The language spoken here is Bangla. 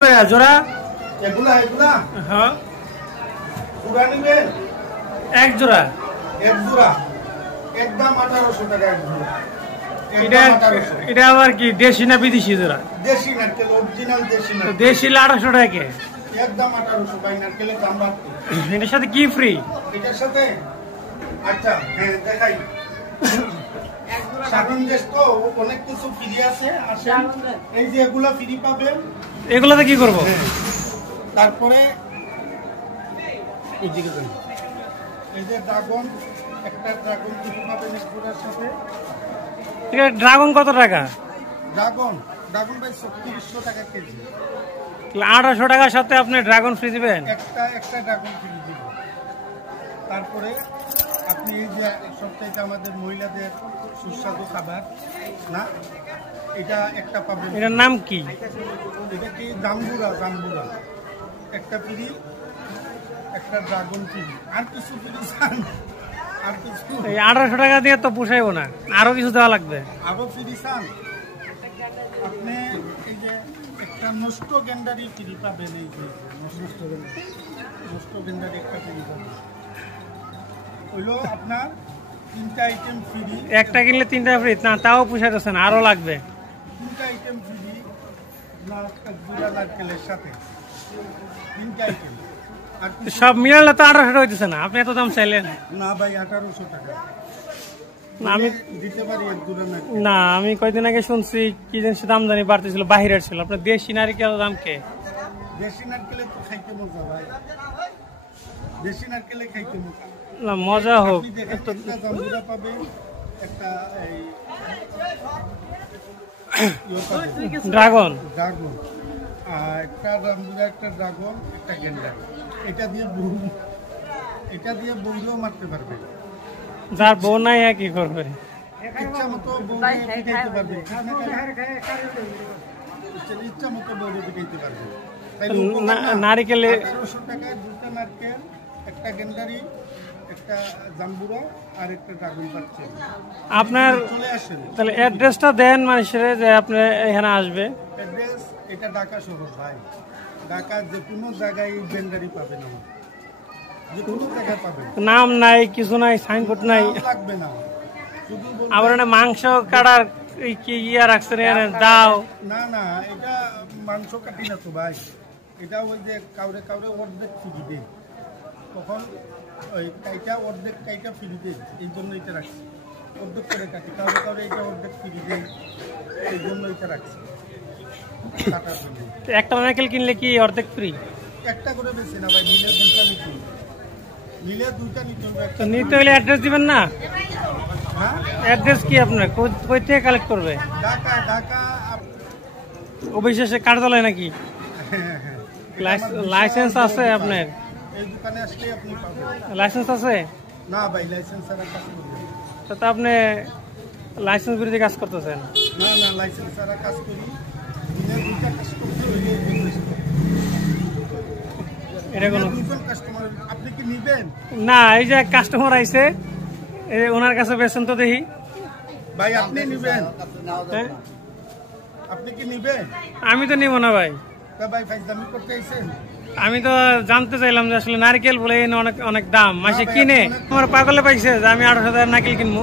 জোড়া এগুলা এগুলা হ্যাঁ জোড়া নিবেন এক জোড়া একদম 1800 টাকা এক জোড়া এটা এটা আবার কি দেশি না বিদেশি জোড়া? দেশি নারকেল অরিজিনাল দেশি নারকেল দেশি 1800 টাকা কে একদম 1800 ভাই নারকেলের দাম বাড়ছে। এটার সাথে কি ফ্রি? এটার সাথে আচ্ছা হ্যাঁ দেখাই সাধারণ দেশ তো অনেক কিছু ফ্রি আছে আসেন এই যে এগুলা ফ্রি পাবেন। এগুলাতে কি করব? তারপরে এই যে ড্রাগন একটা ড্রাগন ফ্রি পাবেন এগুলোর সাথে। এটা ড্রাগন কত টাকা? ড্রাগন ড্রাগন ভাই 3600 টাকা কেজি। 1800 টাকার সাথে আপনি ড্রাগন ফ্রি দিবেন? একটা ড্রাগন ফ্রি দিব। তারপরে আপনি এই যে সবটাই আমাদের মহিলাদের সুস্বাদু খাবার না এটা একটা পাবেন। এটার নাম কি? এটা কি জাম্বুরা একটা ফ্রি একটা ড্রাগন ফ্রি আর কিছু ফ্রি চান আর কিছু এই 1800 টাকা দিয়ে তো পোষাইবো না, আরো কিছু দেওয়া লাগবে। আরো ফ্রি চান আপনি এই যে একটা নষ্ট গেন্ডারি ফ্রি পাবেন। এই যে নষ্ট গেন্ডারি একটা ফ্রি পাবেন হইলো আপনার 3টা আইটেম ফ্রি। একটা কিনলে 3টা ফ্রি না, তাও পোষাইতেছে না, আরো লাগবে। 3টা আইটেম ফ্রি জোড়া নারকেলের সাথে 3টা আইটেম। আর সব মিলালে তো 1800 টাকা হইতেছে না, আপনি এত দাম চাইলেন। না ভাই 1800 টাকা আমি দিতে পারি এক জোড়া নারকেল। না, আমি কয়দিন আগে শুনছি কি জিনিস দাম জানি বাড়তেছিল, বাহিরের ছিল। আপনার দেশি নারিকেল দাম কে? দেশি নারকেলে তো খাইতে মজা ভাই, দেশি নারকেলে খাইতে মজা। না মজা হোক, আপনি দেখেন একটা জাম্বুরা পাবেন একটা এই ড্রাগন আর একটা জাম্বুরা একটা ড্রাগন একটা গেন্ডা। এটা দিয়ে বইলেও মারতে পারবে। যার বউ নাই কি করবে? ইচ্ছা মতো বউ পিটাইতে পারবে, ইচ্ছা মতো বউ পিটাইতে পারবে। নারিকেলে 1800 টাকায় 2টা নারকেল একটা গেন্ডারি একটা জাম্বুরা আর একটা ড্রাগন পাচ্ছে। আপনার চলে আসেন তাহলে অ্যাড্রেসটা দেন মানুষের যে আপনি এখানে আসবে। অ্যাড্রেস এটা ঢাকা শহর ভাই, ঢাকা যে কোনো জায়গায় গেন্ডারি পাবেন, আমার যে কোনো জায়গায় পাবেন। নাম নাই, কিছু নাই, সাইনবোর্ড নাই, লাগবে না। শুধু আবার মাংস কাটার কি ইয়া রাখছেন এখানে দাও? না না এটা মাংস কাটি না তো ভাই, এটা ওই যে কাউরে অর্ধেক ফ্রি দেন, তখন ওই অর্ধেক কাইটা ফ্রি দেন, এই জন্য এটা রাখছি। অর্ধেক করে কাটি, কাউরে এটা অর্ধেক ফ্রি দেন, এই জন্য এটা রাখছি কাটার জন্য। একটা নারকেল কিনলে কি অর্ধেক ফ্রি? একটা করে বেশি না ভাই, নিলে 2টা নিতে, নিলে 2টা নিতে হবে। তো নিতে হলে অ্যাড্রেস দিবেন না? হ্যাঁ অ্যাড্রেস কি আপনার? কই থেকে কালেক্ট করবে? ঢাকা অবিশেষে কার্যালয় নাকি? হ্যাঁ লাইসেন্স আছে আপনার? এই দোকানে আসলে আপনি পাবেন। লাইসেন্স আছে? না ভাই লাইসেন্স ছাড়া কাজ করবেন। তো আপনি লাইসেন্স বিরোধী কাজ করতেছেন? না লাইসেন্স ছাড়া কাজ করি, দিনে 2টা কাজ করতে হইলে এটা কোনো 2জন কাস্টমার। আপনি কি নিবেন? না, এই যে কাস্টমার আইছে ওনার কাছে বেচেন তো দেখি। ভাই আপনি নিবেন? হ্যাঁ আপনি কি নিবেন? আমি তো নিব না ভাই। তা ভাই ফাইজলামি করতে আইছেন? আমি তো জানতে চাইলাম যে আসলে নারকেল বলে অনেক অনেক দাম, মাসে কিনে আমার পাগলে পাইছে যে আমি 18,000 নারকেল কিনবো।